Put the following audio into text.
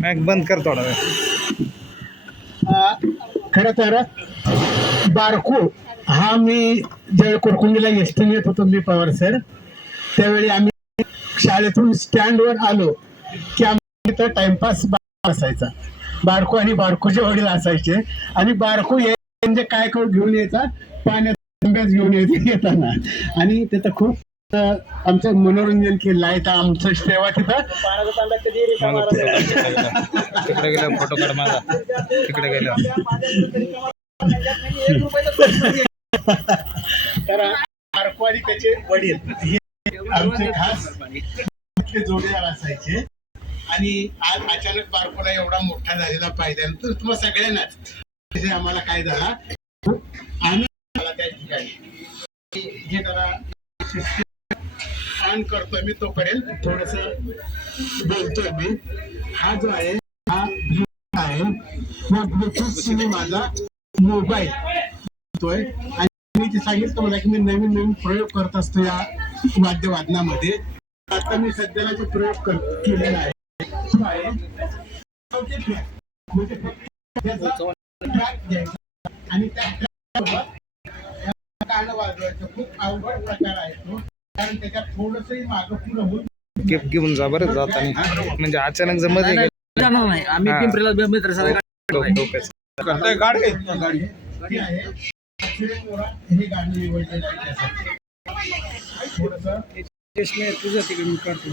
Mac बंद कर थोडा वेळ. खरं तर बारकू हा मी ज्यावेळी कोरकुंडीला एसटी येत होतो मी पवार सर, त्यावेळी आम्ही शाळेतून स्टँडवर आलो की आम्ही तिथं टाइमपास असायचा. बारकू आणि बारकूचे वडील असायचे आणि बारकू म्हणजे काय घेऊन यायचा, पाण्यात घेऊन यायचे येताना. आणि तिथं खूप आमचं मनोरंजन केलं आहे. तर आमचं सेवा तिथं तिकडे गेला फोटो काढ माझा, तिकडे गेला. तर बारकू आणि त्याचे वडील हे आमचे खास जोडीदार असायचे. आणि आज अचानक बारकोला एवढा मोठा झालेला पाहिल्यानंतर तुम्हाला सगळ्यांनाच आम्हाला काय झाला आनंद झाला त्या ठिकाणी. हे जरा ऑन करतोय मी, तोपर्यंत थोडस बोलतोय मी. हा जो आहे हा आहे, या ब्लूटूथ माझा मोबाईल आणि मी सांगितलं मला की मी नवीन नवीन प्रयोग करत असतो या वाद्यवादनामध्ये. आता मी सध्याला जो प्रयोग केलेला आहे आणि त्या गाणं वाजवायचं खूप अवघड प्रकार आहे तो, कारण त्याच्यात थोडंसं मागं पुढं होऊन गिफ्ट घेऊन जा बरं जाताना, म्हणजे अचानक जर मध्ये जाणार नाही. आम्ही पिंपरीला मित्र गाडी आहे हे गाणं निवडलेलं आहे त्यासाठी. थोडंसं तुझं तिकडे मी करतो.